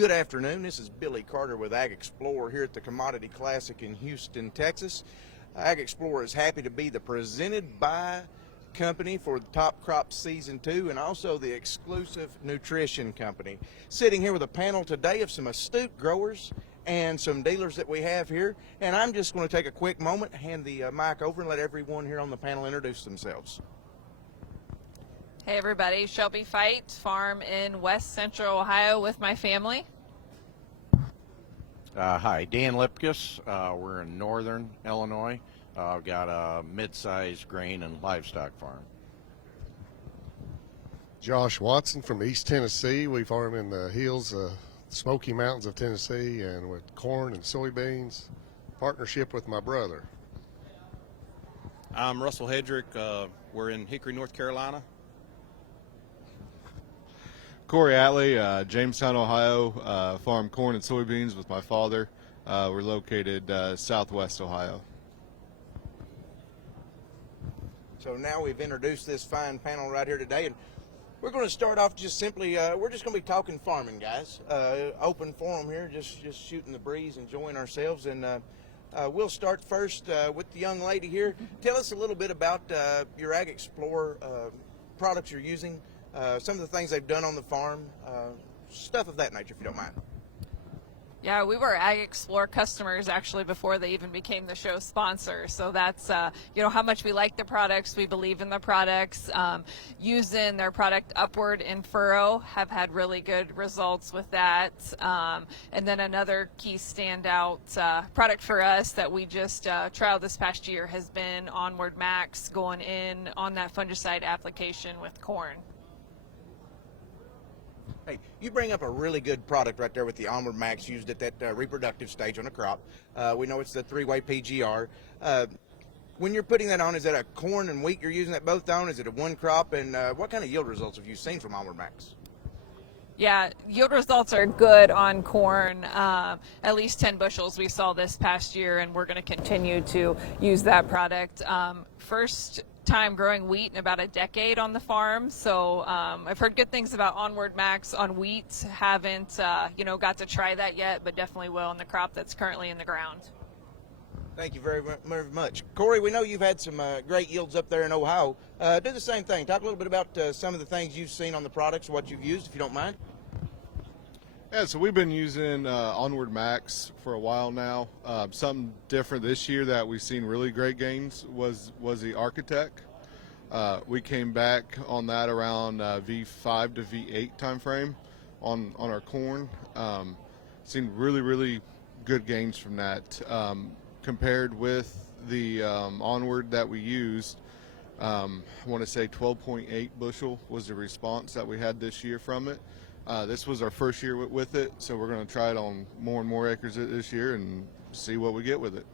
Good afternoon. This is Billy Carter with AgXplore here at the Commodity Classic in Houston, Texas. AgXplore is happy to be the presented by company for the Top Crop Season 2 and also the exclusive nutrition company. Sitting here with a panel today of some astute growers and some dealers that we have here. And I'm just going to take a quick moment, hand the mic over and let everyone here on the panel introduce themselves. Hey everybody, Shelby Fight, farm in West Central Ohio with my family. Hi, Dan Luepkes. We're in northern Illinois. I've got a mid-sized grain and livestock farm. Josh Watson from East Tennessee. We farm in the hills, Smoky Mountains of Tennessee, and with corn and soybeans. Partnership with my brother. I'm Russell Hedrick. We're in Hickory, North Carolina. Corey Atlee, Jamestown, Ohio, farm corn and soybeans with my father. We're located southwest Ohio. So now we've introduced this fine panel right here today, and we're going to start off just simply, we're just going to be talking farming, guys. Open forum here, just shooting the breeze, enjoying ourselves, and we'll start first with the young lady here. Tell us a little bit about your AgXplore products you're using. Some of the things they've done on the farm, stuff of that nature, if you don't mind. Yeah, we were AgXplore customers actually before they even became the show sponsor. So that's, how much we like the products. We believe in the products. Using their product Upward in Furrow, have had really good results with that. And then another key standout product for us that we just trialed this past year has been Onward Max, going in on that fungicide application with corn. Hey, you bring up a really good product right there with the Onward Max used at that reproductive stage on a crop. We know it's the three-way PGR. When you're putting that on, is that a corn and wheat you're using that both on? Is it a one crop? And what kind of yield results have you seen from Onward Max? Yeah, yield results are good on corn, at least 10 bushels we saw this past year, and we're going to continue to use that product. First time growing wheat in about a decade on the farm, so I've heard good things about Onward Max on wheat. Haven't got to try that yet, but definitely will in the crop that's currently in the ground. Thank you very much. Corey, we know you've had some great yields up there in Ohio. Do the same thing. Talk a little bit about some of the things you've seen on the products, what you've used, if you don't mind. Yeah, so we've been using Onward Max for a while now. Something different this year that we've seen really great gains was the Architect. We came back on that around V5 to V8 time frame on our corn. Seen really good gains from that. Compared with the Onward that we used, I want to say 12.8 bushel was the response that we had this year from it. This was our first year with it, so we're going to try it on more and more acres this year and see what we get with it.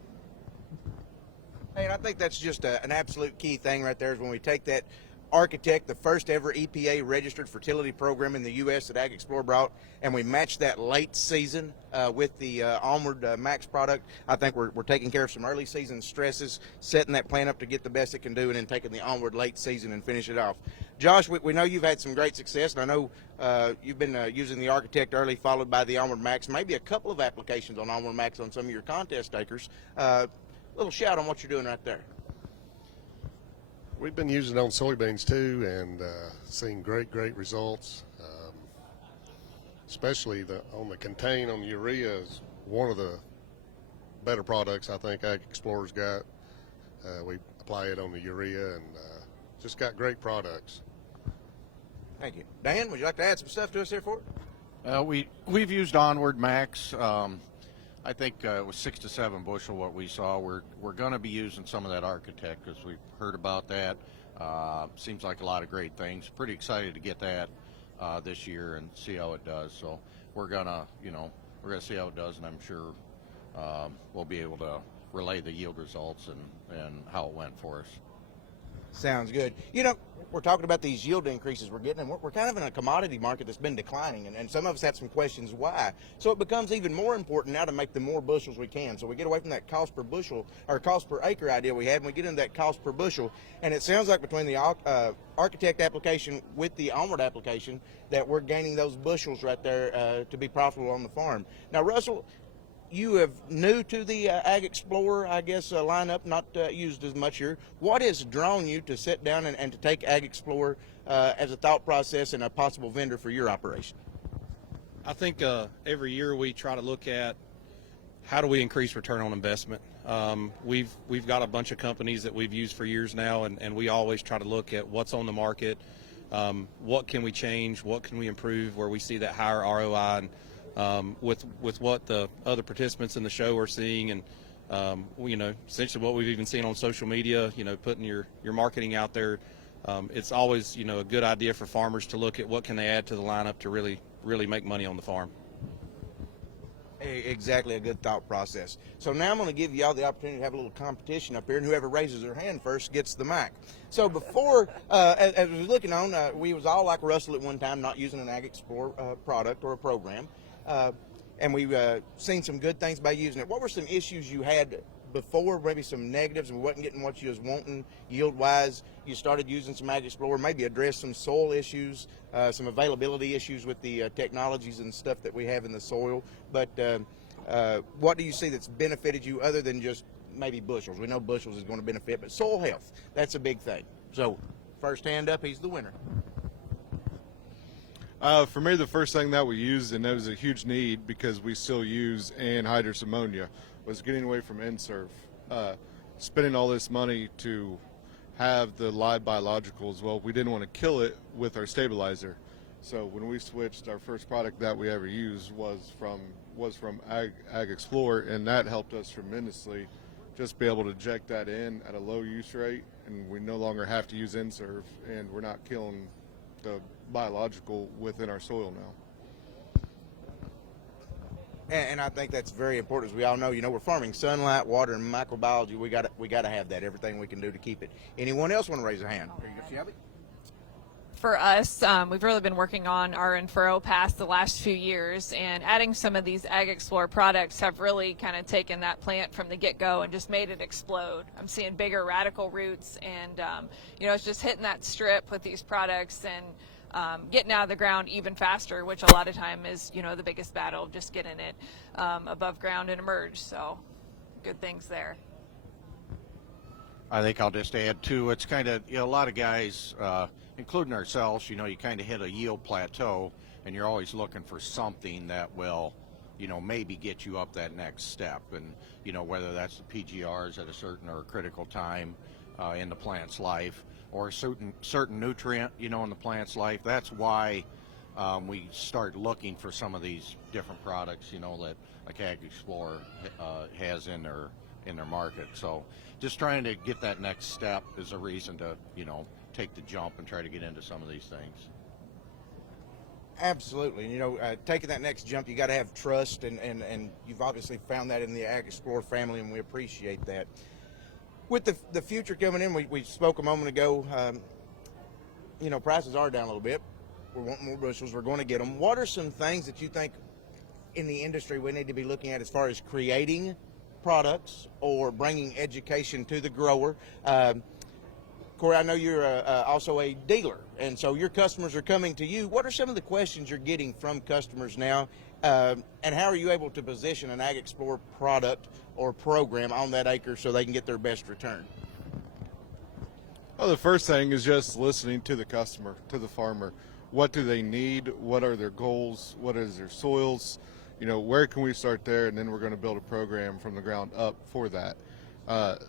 Hey, and I think that's just an absolute key thing right there is when we take that Architect, the first ever EPA registered fertility program in the U.S. that AgXplore brought, and we match that late season with the Onward Max product. I think we're taking care of some early season stresses, setting that plant up to get the best it can do, and then taking the Onward late season and finish it off. Josh, we know you've had some great success, and I know you've been using the Architect early, followed by the Onward Max, maybe a couple of applications on Onward Max on some of your contest acres. Little shout on what you're doing right there. We've been using it on soybeans too, and seeing great results. Especially on the contain on the urea is one of the better products I think AgXplore's got. We apply it on the urea and just got great products. Thank you. Dan, would you like to add some stuff to us here for it? We've used Onward Max. I think it was 6 to 7 bushel what we saw. We're going to be using some of that Architect because we've heard about that. Seems like a lot of great things. Pretty excited to get that this year and see how it does. So we're gonna see how it does, and I'm sure we'll be able to relay the yield results and how it went for us. Sounds good. You know, we're talking about these yield increases we're getting, and we're kind of in a commodity market that's been declining, and some of us have some questions why. So it becomes even more important now to make the more bushels we can. So we get away from that cost per bushel or cost per acre idea we had, and we get into that cost per bushel. And it sounds like between the Architect application with the Onward application that we're gaining those bushels right there to be profitable on the farm. Now, Russell, you have new to the AgXplore, I guess, lineup, not used as much here. What has drawn you to sit down and to take AgXplore as a thought process and a possible vendor for your operation? I think every year we try to look at how do we increase return on investment. We've got a bunch of companies that we've used for years now, and we always try to look at what's on the market, what can we change, what can we improve, where we see that higher ROI. And with what the other participants in the show are seeing, and essentially what we've even seen on social media, putting your marketing out there, it's always a good idea for farmers to look at what can they add to the lineup to really make money on the farm. Exactly, a good thought process. So now I'm going to give y'all the opportunity to have a little competition up here, and whoever raises their hand first gets the mic. So before, as we were looking on, we was all like Russell at one time, not using an AgXplore product or a program. And we've seen some good things by using it. What were some issues you had before, maybe some negatives, and we wasn't getting what you was wanting yield-wise? You started using some AgXplore, maybe address some soil issues, some availability issues with the technologies and stuff that we have in the soil. But what do you see that's benefited you other than just maybe bushels? We know bushels is going to benefit, but soil health, that's a big thing. So first hand up, he's the winner. For me, the first thing that we used, and that was a huge need because we still use anhydrous ammonia, was getting away from N-Surf. Spending all this money to have the live biologicals, well, we didn't want to kill it with our stabilizer. So when we switched, our first product that we ever used was from AgXplore, and that helped us tremendously. Just be able to inject that in at a low use rate, and we no longer have to use N-Surf, and we're not killing the biological within our soil now. And I think that's very important. As we all know, we're farming sunlight, water, and microbiology. We got to have that. Everything we can do to keep it. Anyone else want to raise a hand? Here you go, Shelby. For us, we've really been working on our in-furrow pass the last few years, and adding some of these AgXplore products have really kind of taken that plant from the get-go and just made it explode. I'm seeing bigger radical roots, and it's just hitting that strip with these products and getting out of the ground even faster, which a lot of time is, the biggest battle, just getting it above ground and emerge. So good things there. I think I'll just add too, it's kind of, a lot of guys, including ourselves, you kind of hit a yield plateau, and you're always looking for something that will, maybe get you up that next step. And, whether that's the PGRs at a certain or critical time in the plant's life, or a certain nutrient, in the plant's life. That's why we start looking for some of these different products, that like AgXplore has in their market. So just trying to get that next step is a reason to, take the jump and try to get into some of these things. Absolutely. Taking that next jump, you got to have trust, and you've obviously found that in the AgXplore family, and we appreciate that. With the future coming in, we spoke a moment ago, prices are down a little bit. We're wanting more bushels. We're going to get them. What are some things that you think in the industry we need to be looking at as far as creating products or bringing education to the grower? Corey, I know you're also a dealer, and so your customers are coming to you. What are some of the questions you're getting from customers now, and how are you able to position an AgXplore product or program on that acre so they can get their best return? Well, the first thing is just listening to the customer, to the farmer. What do they need? What are their goals? What is their soils? Where can we start there? And then we're going to build a program from the ground up for that.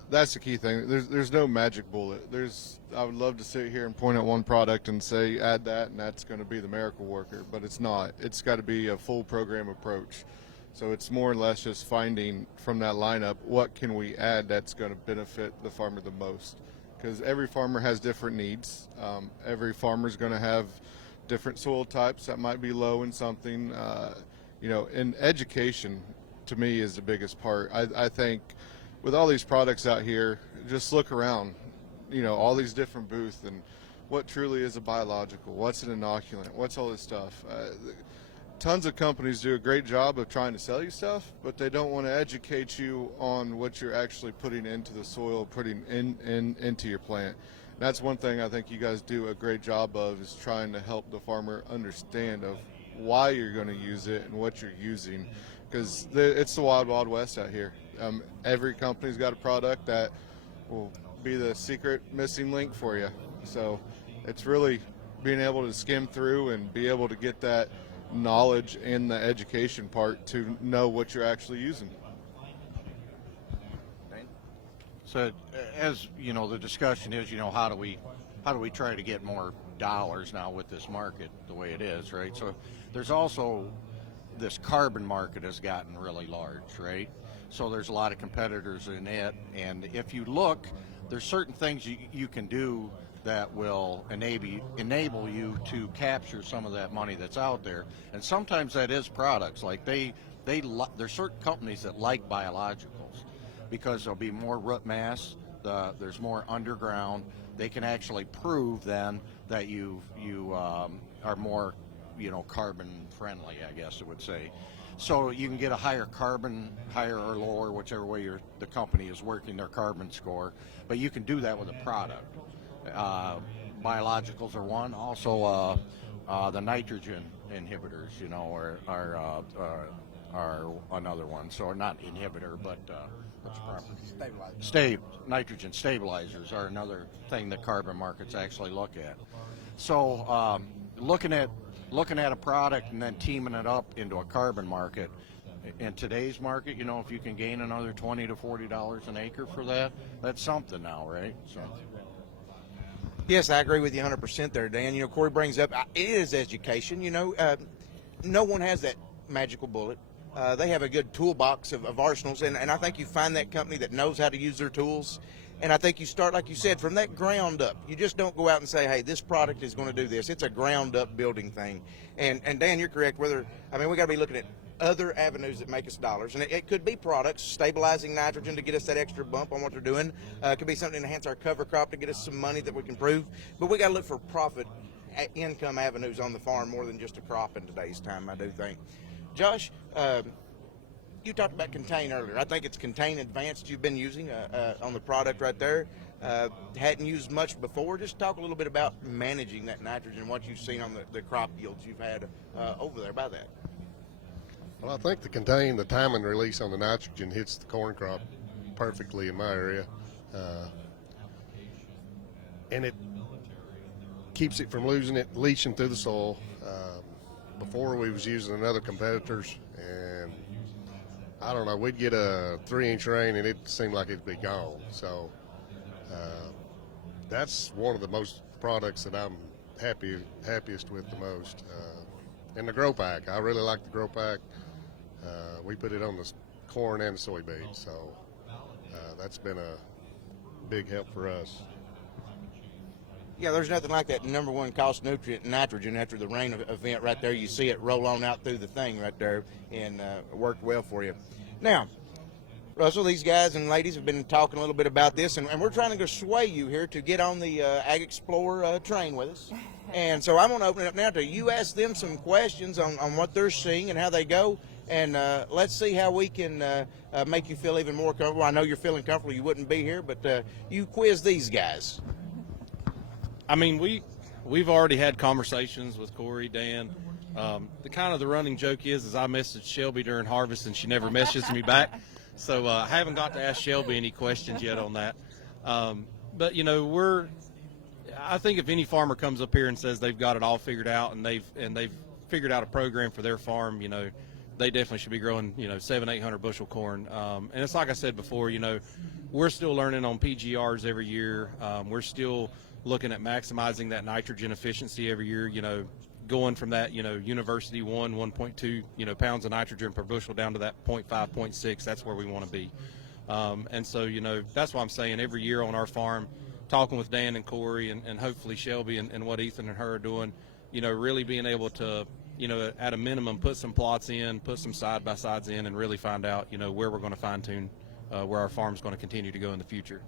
That's the key thing. There's no magic bullet. I would love to sit here and point at one product and say add that and that's going to be the miracle worker, but it's not. It's got to be a full program approach. So it's more or less just finding from that lineup what can we add that's going to benefit the farmer the most, because every farmer has different needs. Every farmer is going to have different soil types that might be low in something. And education to me is the biggest part. I think with all these products out here, just look around. all these different booths and what truly is a biological, what's an inoculant, what's all this stuff. Tons of companies do a great job of trying to sell you stuff, but they don't want to educate you on what you're actually putting into the soil, putting into your plant. And that's one thing I think you guys do a great job of, is trying to help the farmer understand of why you're going to use it and what you're using, because it's the wild, wild west out here. Every company's got a product that will be the secret missing link for you. So it's really being able to skim through and be able to get that knowledge and the education part to know what you're actually using. So as the discussion is, how do we try to get more dollars now with this market the way it is, right? So there's also this carbon market has gotten really large, right? So there's a lot of competitors in it, and if you look, there's certain things you can do that will enable you to capture some of that money that's out there. And sometimes that is products. Like there's certain companies that like biologicals because there'll be more root mass, there's more underground. They can actually prove then that you are more carbon friendly, I guess it would say. So you can get a higher or lower, whichever way the company is working their carbon score, but you can do that with a product. Biologicals are one. Also, the nitrogen inhibitors, are another one. So not inhibitor, but what's proper? Nitrogen stabilizers are another thing that carbon markets actually look at. So looking at a product and then teaming it up into a carbon market. In today's market, if you can gain another $20 to $40 an acre for that, that's something now, right? So. Yes, I agree with you 100% there, Dan. Corey brings up, it is education. No one has that magical bullet. They have a good toolbox of arsenals, and I think you find that company that knows how to use their tools. And I think you start, like you said, from that ground up. You just don't go out and say, hey, this product is going to do this. It's a ground up building thing. And Dan, you're correct. We got to be looking at other avenues that make us dollars. And it could be products, stabilizing nitrogen to get us that extra bump on what they're doing. It could be something to enhance our cover crop to get us some money that we can prove. But we got to look for profit income avenues on the farm more than just a crop in today's time, I do think. Josh, you talked about Contain earlier. I think it's Contain Advanced you've been using on the product right there. Hadn't used much before. Just talk a little bit about managing that nitrogen, what you've seen on the crop yields you've had over there by that. Well, I think the timing release on the nitrogen hits the corn crop perfectly in my area. And it keeps it from leaching through the soil. Before we was using another competitor's, and I don't know, we'd get a 3-inch rain and it seemed like it'd be gone. So that's one of the most products that I'm happiest with the most. And the Grow Pack, I really like the Grow Pack. We put it on the corn and the soybeans, so that's been a big help for us. Yeah, there's nothing like that number one cost nutrient, nitrogen, after the rain event right there. You see it roll on out through the thing right there, and it worked well for you. Now, Russell, these guys and ladies have been talking a little bit about this, and we're trying to go sway you here to get on the AgXplore train with us. And so I'm going to open it up now to you ask them some questions on what they're seeing and how they go, and let's see how we can make you feel even more comfortable. I know you're feeling comfortable. You wouldn't be here, but you quiz these guys. I mean, we've already had conversations with Corey, Dan. The running joke is I messaged Shelby during harvest and she never messages me back. So I haven't got to ask Shelby any questions yet on that. But I think if any farmer comes up here and says they've got it all figured out and they've figured out a program for their farm, they definitely should be growing 700-800 bushel corn. And it's like I said before, we're still learning on PGRs every year. We're still looking at maximizing that nitrogen efficiency every year, going from that, university 1.2, pounds of nitrogen per bushel down to that 0.5, 0.6. That's where we want to be. And so, that's why I'm saying every year on our farm, talking with Dan and Corey and hopefully Shelby and what Ethan and her are doing, really being able to, at a minimum, put some plots in, put some side-by-sides in, and really find out, where we're going to fine-tune where our farm's going to continue to go in the future.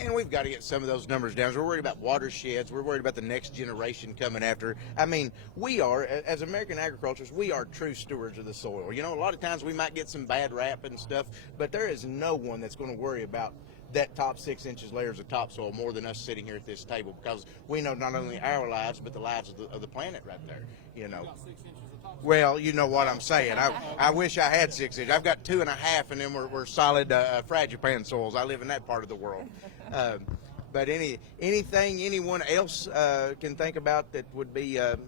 And we've got to get some of those numbers down. We're worried about watersheds. We're worried about the next generation coming after. I mean, we are, as American agriculturists, we are true stewards of the soil. You know, a lot of times we might get some bad rap and stuff, but there is no one that's going to worry about that top 6 inches layers of topsoil more than us sitting here at this table, because we know not only our lives, but the lives of the planet right there, you know. Well, you know what I'm saying. I wish I had 6 inches. I've got 2.5, and then we're solid fragipan soils. I live in that part of the world. But anything anyone else can think about that would be of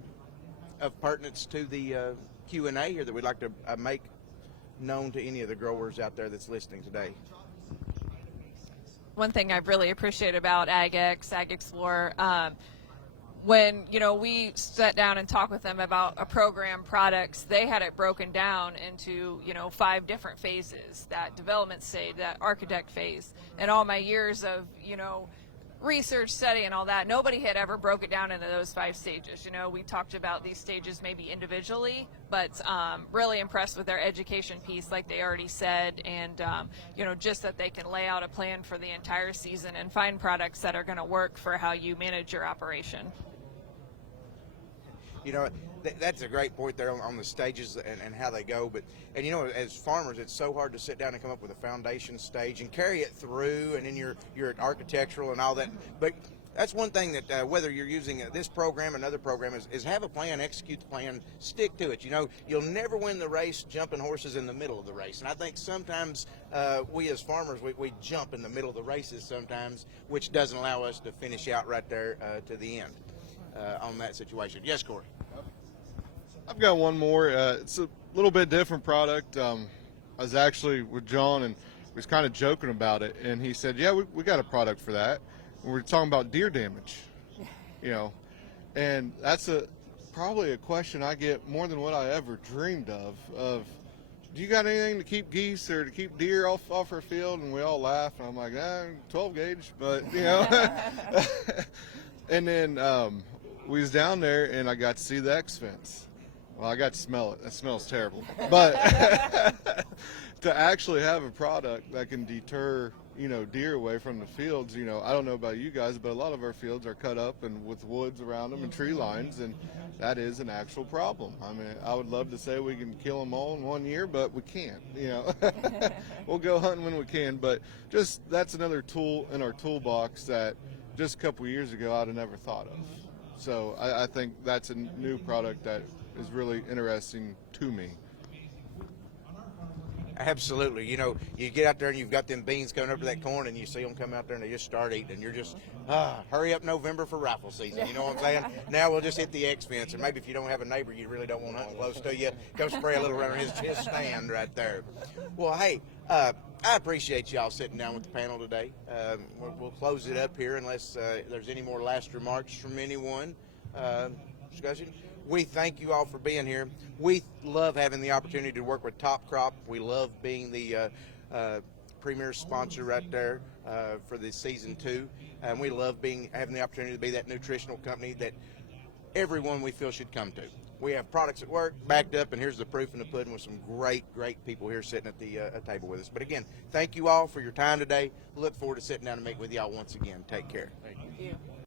pertinence to the Q&A, or that we'd like to make known to any of the growers out there that's listening today? One thing I've really appreciated about AgXplore, when we sat down and talked with them about a program products, they had it broken down into 5 different phases: that development stage, that architect phase. And all my years of research, study, and all that, nobody had ever broke it down into those 5 stages. We talked about these stages maybe individually, but really impressed with their education piece, like they already said, and just that they can lay out a plan for the entire season and find products that are going to work for how you manage your operation. That's a great point there on the stages and how they go. And as farmers, it's so hard to sit down and come up with a foundation stage and carry it through, and then you're at architectural and all that. But that's one thing that whether you're using this program or another program is have a plan, execute the plan, stick to it. You'll never win the race jumping horses in the middle of the race. And I think sometimes we as farmers, we jump in the middle of the races sometimes, which doesn't allow us to finish out right there to the end on that situation. Yes, Corey? I've got one more. It's a little bit different product. I was actually with John, and we was kind of joking about it, and he said, yeah, we got a product for that. And we're talking about deer damage, and that's probably a question I get more than what I ever dreamed of, do you got anything to keep geese or to keep deer off our field? And we all laugh, and I'm like, 12 gauge, but and then we was down there, and I got to see the X fence. Well, I got to smell it. That smells terrible. But to actually have a product that can deter, deer away from the fields, I don't know about you guys, but a lot of our fields are cut up and with woods around them and tree lines, and that is an actual problem. I mean, I would love to say we can kill them all in 1 year, but we can't, We'll go hunting when we can, but just that's another tool in our toolbox that just a couple of years ago I'd have never thought of. So I think that's a new product that is really interesting to me. Absolutely. You get out there and you've got them beans coming up to that corn, and you see them come out there and they just start eating, and you're just, hurry up November for rifle season. You know what I'm saying? Now we'll just hit the X fence, and maybe if you don't have a neighbor you really don't want to hunt close to you, go spray a little around his stand right there. Well, hey, I appreciate y'all sitting down with the panel today. We'll close it up here unless there's any more last remarks from anyone. Discussion. We thank you all for being here. We love having the opportunity to work with Top Crop. We love being the premier sponsor right there for the season 2, and we love having the opportunity to be that nutritional company that everyone we feel should come to. We have products that work, backed up, and here's the proof in the pudding with some great people here sitting at the table with us. But again, thank you all for your time today. Look forward to sitting down and meeting with y'all once again. Take care. Thank you.